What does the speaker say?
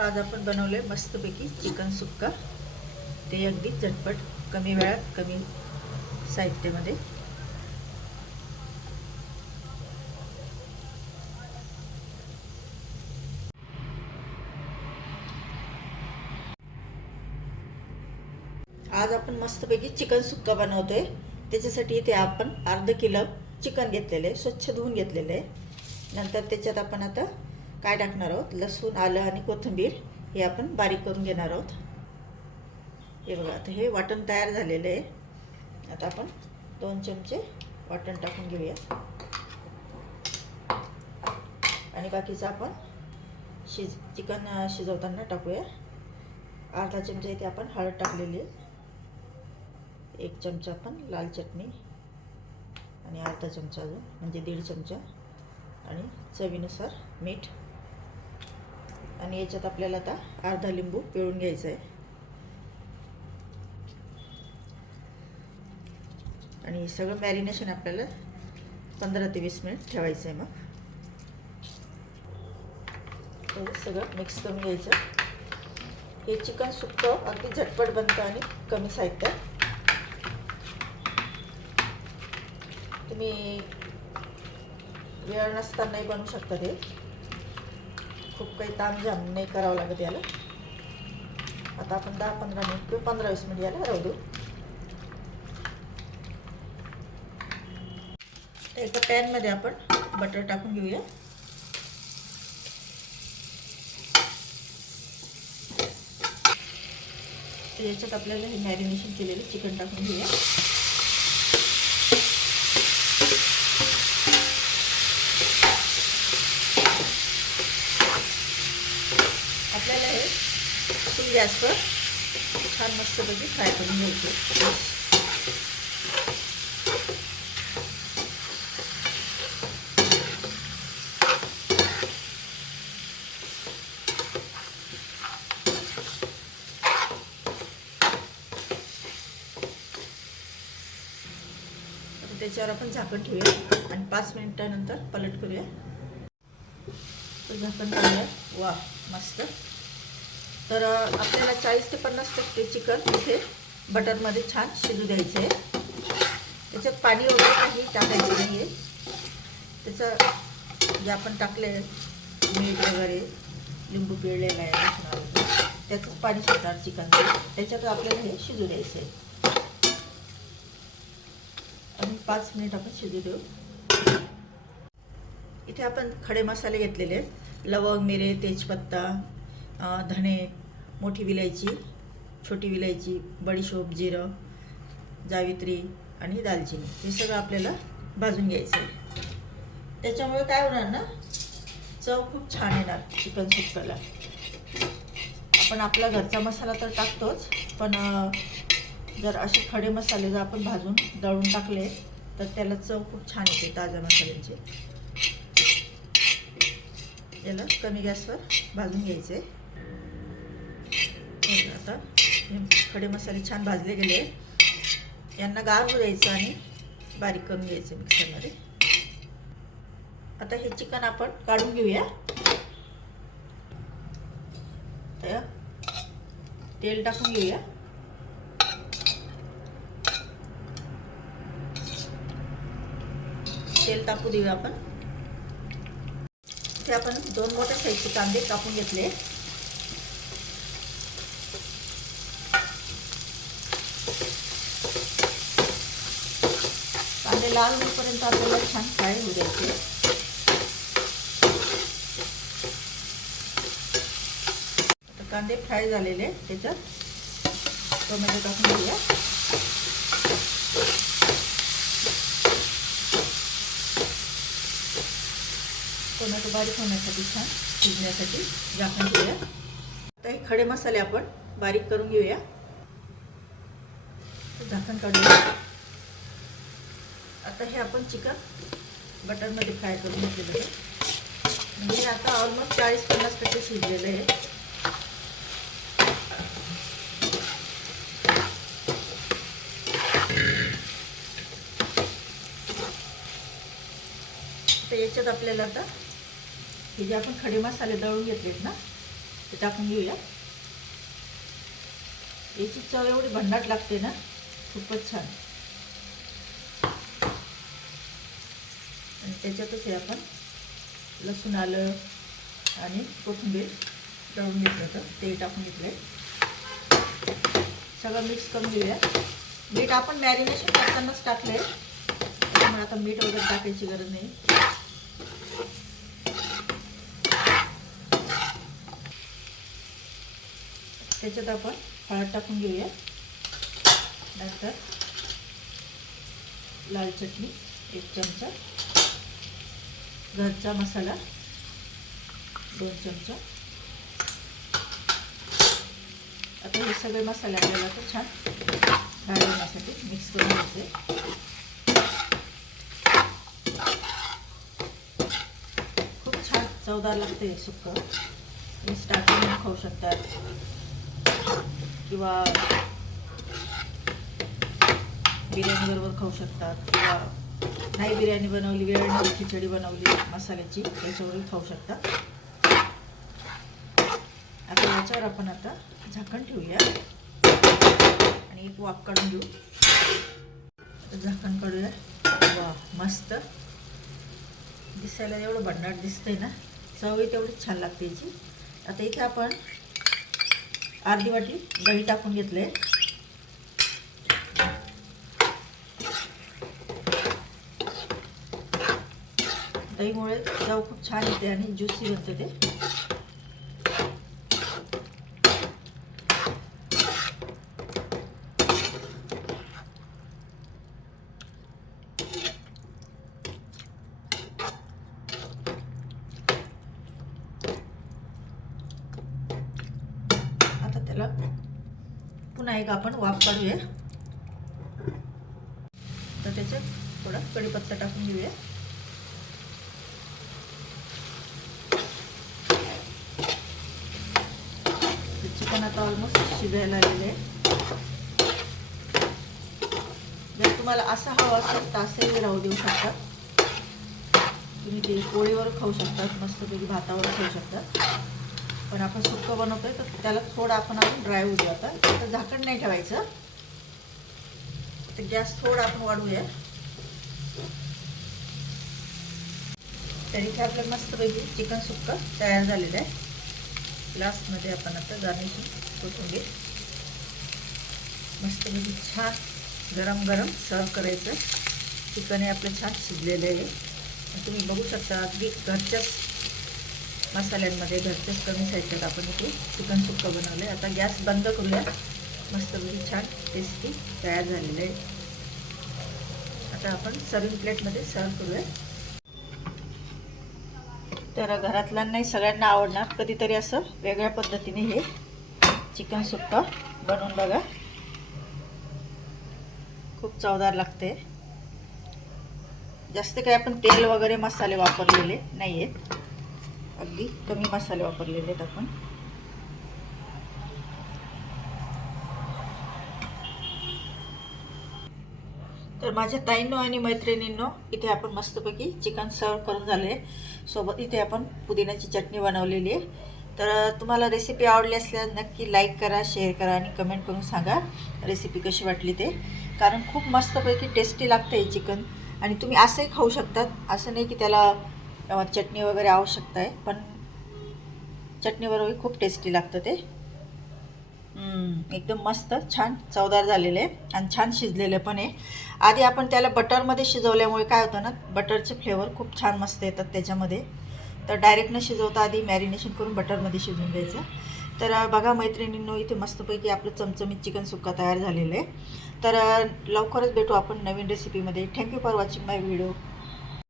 आज आपण बनवले मस्तपैकी चिकन सुक्का. ते अगदी झटपट कमी वेळात कमी साहित्यामध्ये. आज आपण मस्तपैकी चिकन सुक्का बनवतोय. त्याच्यासाठी इथे आपण अर्ध किलो चिकन घेतलेलं आहे स्वच्छ धुवून घेतलेलं आहे. नंतर त्याच्यात आपण आता काय टाकणार आहोत? लसूण आलं आणि कोथिंबीर हे आपण बारीक करून घेणार आहोत. हे बघा आता हे वाटण तयार झालेलं आहे. आता आपण दोन चमचे वाटण टाकून घेऊया. आणि बाकीचं आपण शिज चिकन शिजवताना टाकूया. अर्धा चमचा इथे आपण हळद टाकलेली आहे. एक चमचा आपण लाल चटणी आणि अर्धा चमचा अजून म्हणजे दीड चमचा. आणि चवीनुसार मीठ आणि याच्यात आपल्याला आता अर्धा लिंबू पिळून घ्यायचं आहे आणि सगळं मॅरिनेशन आपल्याला पंधरा ते वीस मिनिट ठेवायचं आहे मग. तर सगळं मिक्स करून घ्यायचं. हे चिकन सुकतं अगदी झटपट बनतं आणि कमी साहित्यात. तुम्ही वेळ नसतानाही बनवू शकता ते. खूप काही तामझाम नाही करावं लागत याला. आता आपण दहा पंधरा मिनिट किंवा पंधरा वीस मिनिट याला राहू देऊ. तर एका पॅनमध्ये आपण बटर टाकून घेऊया. याच्यात आपल्याला हे मॅरिनेशन केलेलं चिकन टाकून घेऊया आपल्याला हे फुल गॅसवर छान मस्तपैकी फ्राय करून घ्यायचे. त्याच्यावर आपण झाकण ठेवूया आणि पाच मिनिटानंतर पलट करूया. झाकण काढूया वा मस्त. तर आपल्याला चाळीस ते पन्नास टक्के चिकन इथे बटरमध्ये छान शिजू द्यायचं आहे त्याच्यात पाणी वगैरे काही टाकायचं नाही आहे त्याचं जे आपण टाकले मीठ वगैरे लिंबू पिळलेलं आहे लसूण वगैरे, पाणी सुटणार चिकनचं. त्याच्यात आपल्याला हे शिजू द्यायचं आहे आणि पाच मिनिट आपण शिजू देऊ. इथे आपण खडे मसाले घेतलेले आहेत. लवंग मिरे तेजपत्ता धणे मोठी विलायची छोटी विलायची बडीशोप जिरं जावित्री आणि दालचिनी हे सगळं आपल्याला भाजून घ्यायचं आहे. त्याच्यामुळे काय होणार ना चव खूप छान येणार चिकन सुक्काला. आपण आपला घरचा मसाला तर टाकतोच पण जर असे खडे मसाले जर आपण भाजून दळून टाकले तर त्याला चव खूप छान येते ताज्या मसाल्यांची. याला कमी गॅसवर भाजून घ्यायचे आता हे खडे मसाले छान भाजले गेले. यांना गार होऊ द्यायचं आणि बारीक करून घ्यायचे मिक्सरमध्ये. आता हे चिकन आपण काढून घेऊया. तर तेल टाकून घेऊया. तेल टाकू देऊया आपण. ते आपण दोन मोठ्या साईजचे कांदे कापून घेतले. कांदे लाल होईपर्यंत आपल्याला छान फ्राय होऊ द्यायचे. आता कांदे फ्राय झालेले त्याच्यात. टोमॅटो टाकून घेऊया. टोमॅटो बारीक होण्यासाठी छान शिजण्यासाठी झाकण घेऊया आता हे खडे मसाले आपण बारीक करून घेऊया. झाकण काढूया आता हे आपण चिकन बटरमध्ये फ्राय करून घेतलेलं आहे. म्हणजे आता ऑलमोस्ट चाळीस पन्नास टक्के शिजलेलं आहे. तर याच्यात आपल्याला आता हे जे आपण खडे मसाले दळून घेतलेत ना ते टाकून घेऊया. याची चव एवढी भन्नाट लागते ना खूपच छान. त्याच्यातच हे आपण लसूण आलं आणि कोथिंबीर तळून घेतलं होतं. ते टाकून घेतलंय. सगळं मिक्स करून घेऊया. मीठ आपण मॅरिनेशन करतानाच टाकलंय. त्यामुळे आता मीठ वगैरे टाकायची गरज नाही. त्याच्यात आपण हळद टाकून घेऊया. नंतर लाल चटणी एक चमचा. घरचा मसाला दोन चमचा. आता हे सगळे मसाले आपल्याला तर छान फ्राय होण्यासाठी मिक्स करून घ्यायचे. खूप छान चवदार लागते हे सुक्कं. तुम्ही स्टार्टिंग खाऊ शकतात किंवा बिर्याणीबरोबर खाऊ शकतात किंवा नाही बिर्याणी बनवली वेळ नाही खिचडी बनवली मसाल्याची त्याच्यावरही खाऊ शकता. आता याच्यावर आपण आता झाकण ठेवूया. आणि एक वाफ काढून घेऊ. झाकण काढूया. वा मस्त. दिसायला एवढं भन्नाट दिसतंय ना? चवही तेवढीच छान लागते याची. आता इथे आपण अर्धी वाटी दही टाकून घेतलं आहे दहीमुळे चव खूप छान येते आणि ज्युसी बनते ते. आता त्याला पुन्हा एक आपण वाफ काढूया. तर त्याच्यात थोडा कढीपत्ता टाकून घेऊया. पण आता ऑलमोस्ट शिजायला आलेले आहे जर तुम्हाला असं हवं असेल तर असंही राहू देऊ शकता. तुम्ही ते पोळीवर खाऊ शकतात मस्तपैकी भातावर खाऊ शकता. पण आपण सुक्कं बनवतोय तर त्याला थोडं आपण आपण ड्राय होऊ द्या आता. तर झाकण नाही ठेवायचं. तर गॅस थोडा आपण वाढवूया. तर इथे आपलं मस्तपैकी चिकन सुक्क तयार झालेलं आहे. ग्लासमध्ये आपण आता गार्निशिंग कोथिंबीर मस्तपैकी छान गरम गरम सर्व करायचं. चिकन हे आपलं छान शिजलेलं आहे. तुम्ही बघू शकता अगदी घरच्याच मसाल्यांमध्ये घरच्याच कमी साहित्यात आपण इथे चिकन सुक्का बनवलं आहे आता गॅस बंद करूया. मस्तपैकी छान टेस्टी तयार झालेलं आहे. आता आपण सर्विंग प्लेटमध्ये सर्व करूया. तर घरातल्यांनाही सगळ्यांना आवडणार कधीतरी असं वेगळ्या पद्धतीने हे चिकन सुक्का बनवून बघा. खूप चवदार लागते. जास्त काही आपण तेल वगैरे मसाले वापरलेले नाही आहेत अगदी कमी मसाले वापरलेले आहेत आपण. तर माझ्या ताईंनो आणि मैत्रिणींनो इथे आपण मस्तपैकी चिकन सर्व करून झाले सोबत इथे आपण पुदिन्याची चटणी बनवलेली आहे. तर तुम्हाला रेसिपी आवडली असल्यास नक्की लाईक करा शेअर करा आणि कमेंट करून सांगा रेसिपी कशी वाटली ते. कारण खूप मस्तपैकी टेस्टी लागतं हे चिकन. आणि तुम्ही असंही खाऊ शकतात. असं नाही की त्याला चटणी वगैरे आवश्यकता आहे. पण चटणीबरोबर खूप टेस्टी लागतं ते. एकदम मस्त छान चवदार झालेले आहे आणि छान शिजलेलं पण आहे. आधी आपण त्याला बटरमध्ये शिजवल्यामुळे काय होतं ना बटरचे फ्लेवर खूप छान मस्त येतात त्याच्यामध्ये. तर डायरेक्ट न शिजवता आधी मॅरिनेशन करून बटरमध्ये शिजवून द्यायचं तर बघा मैत्रिणींनो इथे मस्तपैकी आपलं चमचमीत चिकन सुक्का तयार झालेलं आहे. तर लवकरच भेटू आपण नवीन रेसिपीमध्ये thank you for watching my video